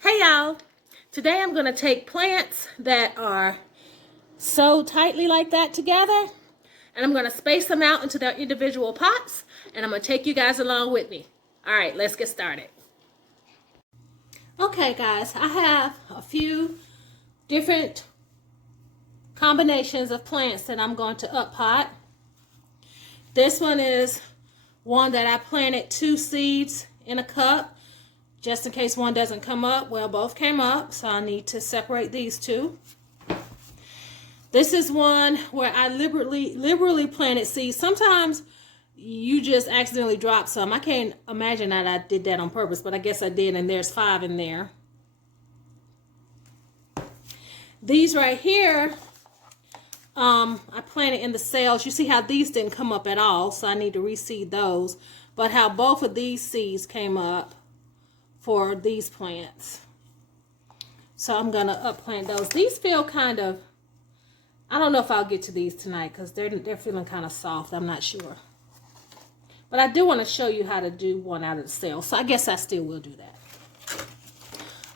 Hey y'all, today I'm going to take plants that are so tightly like that together and I'm going to space them out into their individual pots and I'm going to take you guys along with me. Alright, let's get started. Okay guys, I have a few different combinations of plants that I'm going to up pot. This one is one that I planted 2 seeds in a cup. Just in case one doesn't come up, well, both came up, so I need to separate these two. This is one where I liberally planted seeds. Sometimes you just accidentally drop some. I can't imagine that I did that on purpose, but I guess I did, and there's 5 in there. These right here, I planted in the cells. You see how these didn't come up at all, so I need to reseed those. But how both of these seeds came up for these plants. So I'm gonna upplant those. These feel kind of, I don't know if I'll get to these tonight because they're feeling kind of soft. I'm not sure. But I do want to show you how to do one out of the cell. So I guess I still will do that.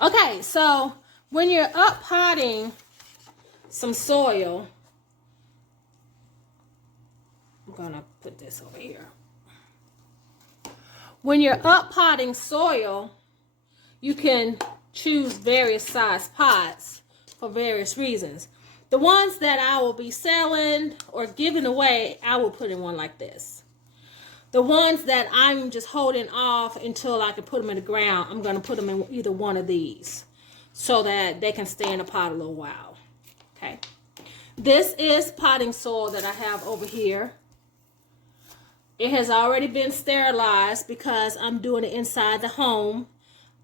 Okay, so when you're up potting some soil, I'm gonna put this over here. When you're up potting soil, you can choose various size pots for various reasons. The ones that I will be selling or giving away, I will put in one like this. The ones that I'm just holding off until I can put them in the ground, I'm going to put them in either one of these so that they can stay in the pot a little while. Okay. This is potting soil that I have over here. It has already been sterilized because I'm doing it inside the home.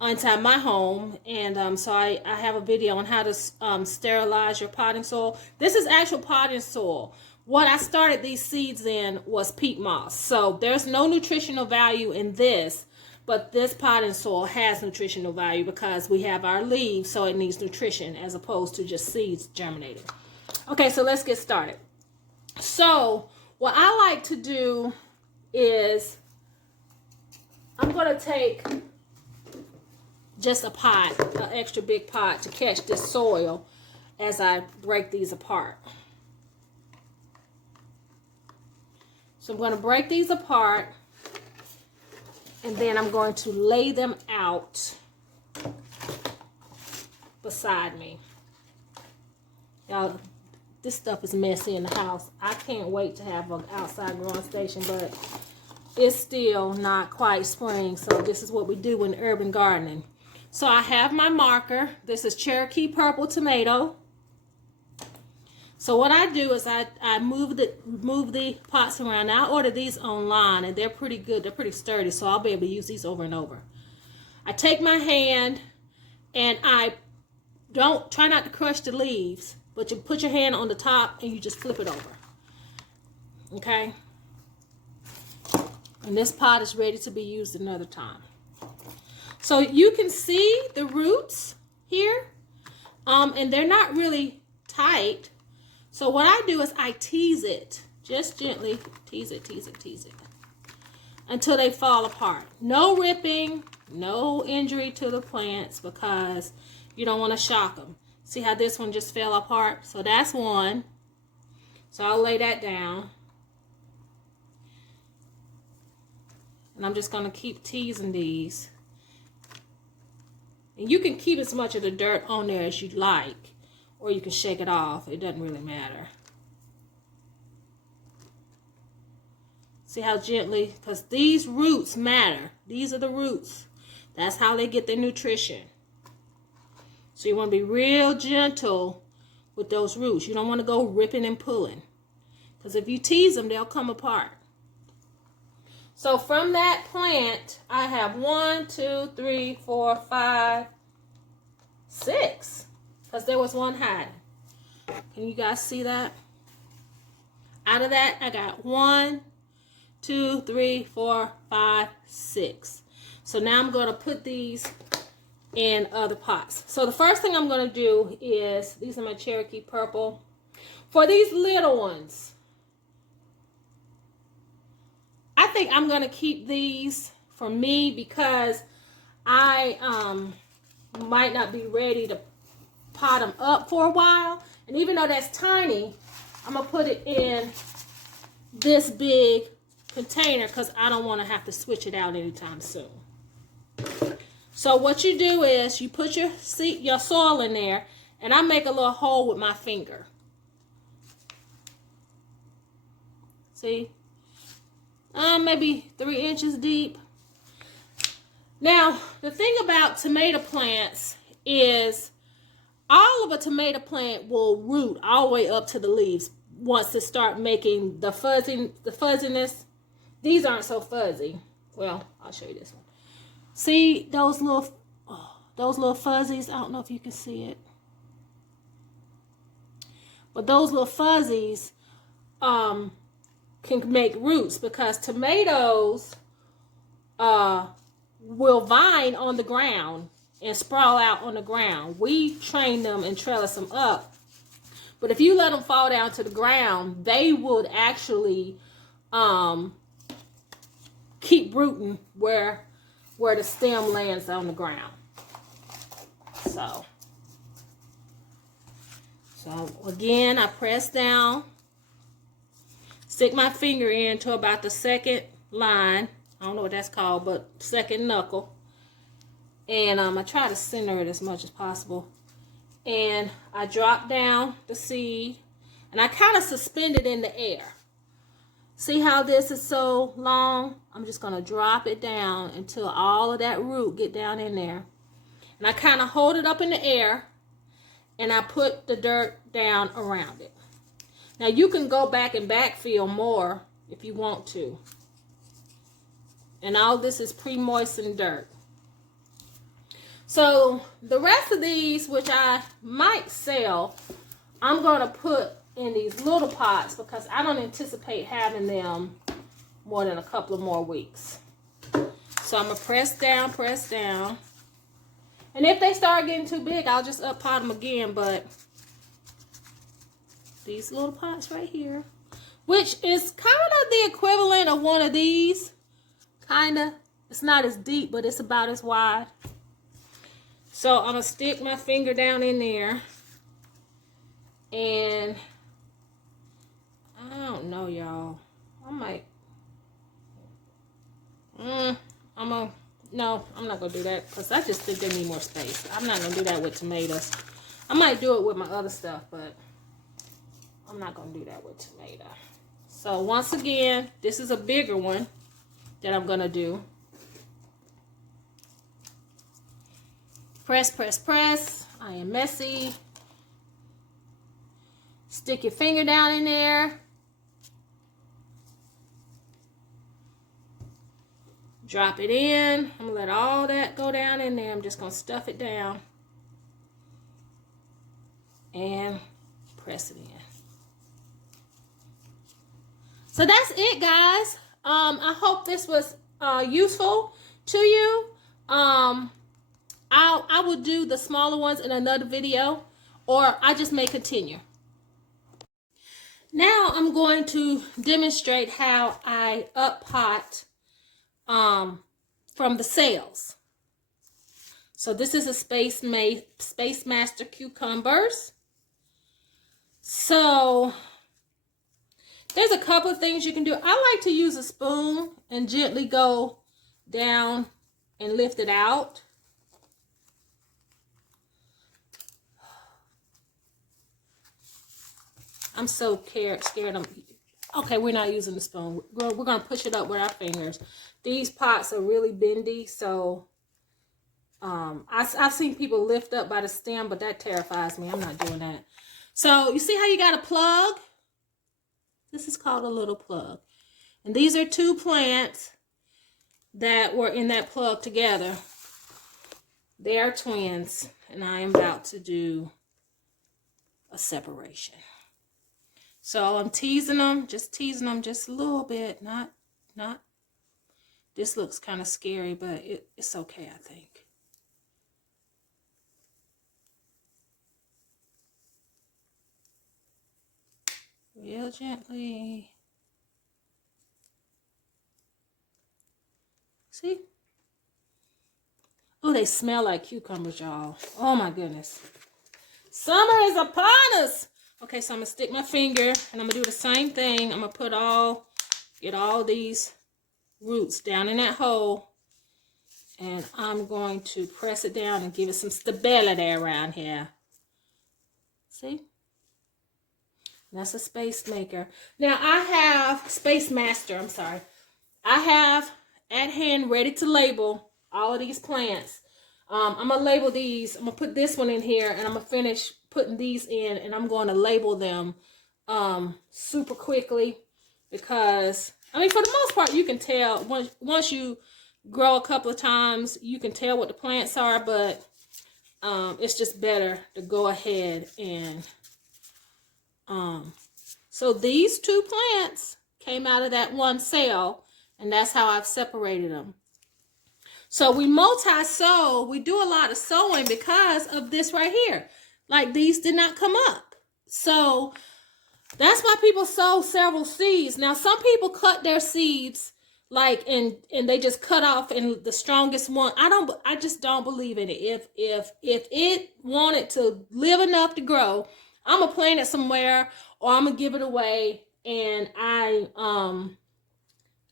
Inside my home, and so I have a video on how to sterilize your potting soil. This is actual potting soil. What I started these seeds in was peat moss, so there's no nutritional value in this, but this potting soil has nutritional value because we have our leaves, so it needs nutrition as opposed to just seeds germinating. Okay, so let's get started. So what I like to do is I'm going to take just a pot, an extra big pot to catch this soil as I break these apart. So I'm going to break these apart and then I'm going to lay them out beside me. Y'all, this stuff is messy in the house. I can't wait to have an outside growing station, but it's still not quite spring, so this is what we do in urban gardening. So I have my marker. This is Cherokee Purple Tomato. So what I do is I move the pots around. I order these online and they're pretty good. They're pretty sturdy, so I'll be able to use these over and over. I take my hand and I don't try not to crush the leaves, but you put your hand on the top and you just flip it over. Okay? And this pot is ready to be used another time. So you can see the roots here, and they're not really tight. So what I do is I tease it, just gently tease it, until they fall apart. No ripping, no injury to the plants because you don't want to shock them. See how this one just fell apart? So that's one. So I'll lay that down. And I'm just going to keep teasing these. And you can keep as much of the dirt on there as you'd like, or you can shake it off. It doesn't really matter. See how gently, because these roots matter. These are the roots. That's how they get their nutrition. So you want to be real gentle with those roots. You don't want to go ripping and pulling, because if you tease them, they'll come apart. So from that plant, I have 1, 2, 3, 4, 5, 6. Because there was one hiding. Can you guys see that? Out of that, I got 1, 2, 3, 4, 5, 6. So now I'm going to put these in other pots. So the first thing I'm going to do is, these are my Cherokee Purple. For these little ones, I think I'm going to keep these for me because I might not be ready to pot them up for a while. And even though that's tiny, I'm going to put it in this big container because I don't want to have to switch it out anytime soon. So what you do is you put your soil in there, and I make a little hole with my finger. See? Maybe 3 inches deep. Now, the thing about tomato plants is all of a tomato plant will root all the way up to the leaves once it start making the fuzziness. These aren't so fuzzy. Well, I'll show you this one. See those little fuzzies? I don't know if you can see it. But those little fuzzies can make roots because tomatoes will vine on the ground and sprawl out on the ground. We train them and trellis them up. But if you let them fall down to the ground, they would actually keep rooting where the stem lands on the ground. So again, I press down, stick my finger in to about the second line. I don't know what that's called, but second knuckle. And I try to center it as much as possible. And I drop down the seed, and I kind of suspend it in the air. See how this is so long? I'm just going to drop it down until all of that root get down in there. And I kind of hold it up in the air, and I put the dirt down around it. Now you can go back and backfill more if you want to. And all this is pre-moistened dirt. So the rest of these, which I might sell, I'm going to put in these little pots because I don't anticipate having them more than a couple of more weeks. So I'm going to press down. And if they start getting too big, I'll just up pot them again. But these little pots right here, which is kind of the equivalent of one of these. Kind of. It's not as deep, but it's about as wide. So I'm going to stick my finger down in there. And I don't know, y'all. I might. No, I'm not going to do that because I just think they need more space. I'm not going to do that with tomatoes. I might do it with my other stuff, but I'm not going to do that with tomato. So once again, this is a bigger one that I'm going to do. Press, press, press. I am messy. Stick your finger down in there. Drop it in. I'm going to let all that go down in there. I'm just going to stuff it down. And press it in. So that's it, guys. I hope this was useful to you. I will do the smaller ones in another video, or I just may continue. Now I'm going to demonstrate how I up pot from the sales. So this is a Space Master cucumbers. So there's a couple of things you can do. I like to use a spoon and gently go down and lift it out. I'm so scared. Okay, we're not using the spoon. We're going to push it up with our fingers. These pots are really bendy, so I've seen people lift up by the stem, but that terrifies me. I'm not doing that. So you see how you got a plug? This is called a little plug. And these are two plants that were in that plug together. They are twins, and I am about to do a separation. So I'm teasing them just a little bit. Not. This looks kind of scary, but it's okay, I think. Real gently. See? Oh, they smell like cucumbers, y'all. Oh my goodness. Summer is upon us. Okay, so I'm gonna stick my finger and I'm gonna do the same thing. I'm gonna get all these roots down in that hole. And I'm going to press it down and give it some stability around here. See? That's a space maker. Now I have Space Master, I'm sorry. I have at hand ready to label all of these plants. I'm going to label these. I'm going to put this one in here and I'm going to finish putting these in and I'm going to label them super quickly because, I mean, for the most part, you can tell once you grow a couple of times, you can tell what the plants are, but it's just better to go ahead and so these two plants came out of that one cell, and that's how I've separated them. So we multi-sow. We do a lot of sowing because of this right here. Like these did not come up. So that's why people sow several seeds. Now some people cut their seeds like and they just cut off in the strongest one. I just don't believe in it. If it wanted to live enough to grow, I'm gonna plant it somewhere or I'm gonna give it away, and I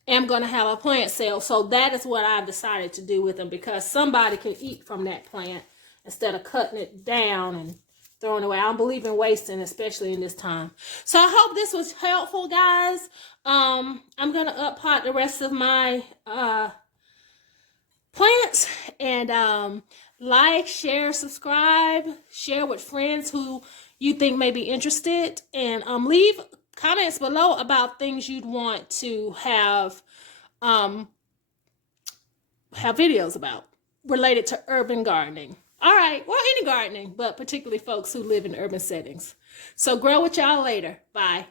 am gonna have a plant sale. So that is what I've decided to do with them because somebody can eat from that plant instead of cutting it down and throwing it away. I don't believe in wasting, especially in this time. So I hope this was helpful, guys. I'm gonna uppot the rest of my plants and like, share, subscribe, share with friends who you think may be interested, and leave comments below about things you'd want to have videos about related to urban gardening. All right, well, any gardening, but particularly folks who live in urban settings. So grow with y'all later. Bye.